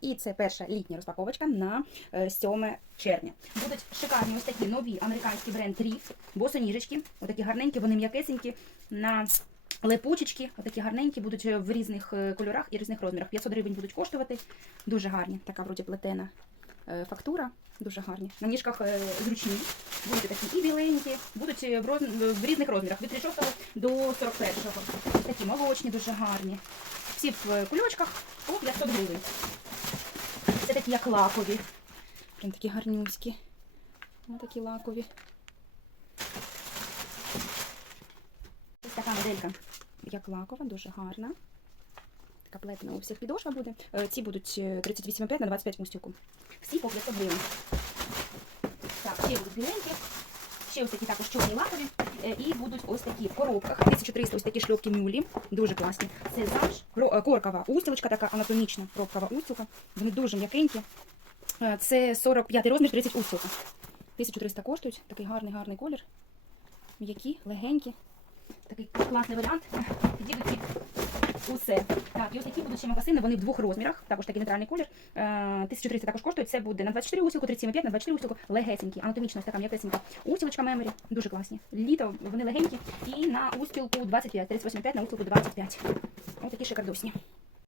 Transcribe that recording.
І це перша літня розпаковочка на е, 7 червня. Будуть шикарні ось такі нові американські бренд Ріф, босоніжечки, отакі гарненькі, вони м'якесенькі на липучечки, отакі гарненькі, будуть е, в різних е, кольорах і різних розмірах. 500 гривень будуть коштувати. Дуже гарні. Така вроді плетена е, фактура. Дуже гарні. На ніжках е, зручні. Будуть такі і біленькі, будуть е, в, роз... в різних розмірах від 36 до 41. Такі молочні, дуже гарні. Всі в е, кульочках по 500 гривень. Це такі як лакові. Прям такі гарнюські. Ось такі лакові. Ось така моделька, як лакова, дуже гарна. Така плетена у всіх підошва буде. Е, Ці будуть е, 38,5 на 25 мустюку. Всі по 500 гривень. Так, ще будуть біленькі. Ще ось такі також чорні лакові. Е, І будуть ось такі в коробках. 1300 ось такі шльопки мюлі. Дуже класні. Це заж, е, коркова устілочка, така анатомічна коробкова устілка. Вони дуже м'якенькі. Е, Це 45 розмір, 30 устілка. 1300 коштують. Такий гарний, гарний колір. М'які, легенькі. Такий класний варіант. Підійдуть під усе. Так, і ось такі будуть ще мокасини, вони в двох розмірах, також такий нейтральний колір. Е, 1300 також коштують. Це буде на 24 усілку, 37,5, на 24 усілку легесенькі, анатомічно ось така м'якесенька Усілочка меморі. Дуже класні. Літо, вони легенькі. І на устілку 25, 38,5, на устілку 25. Ось такі шикардосні.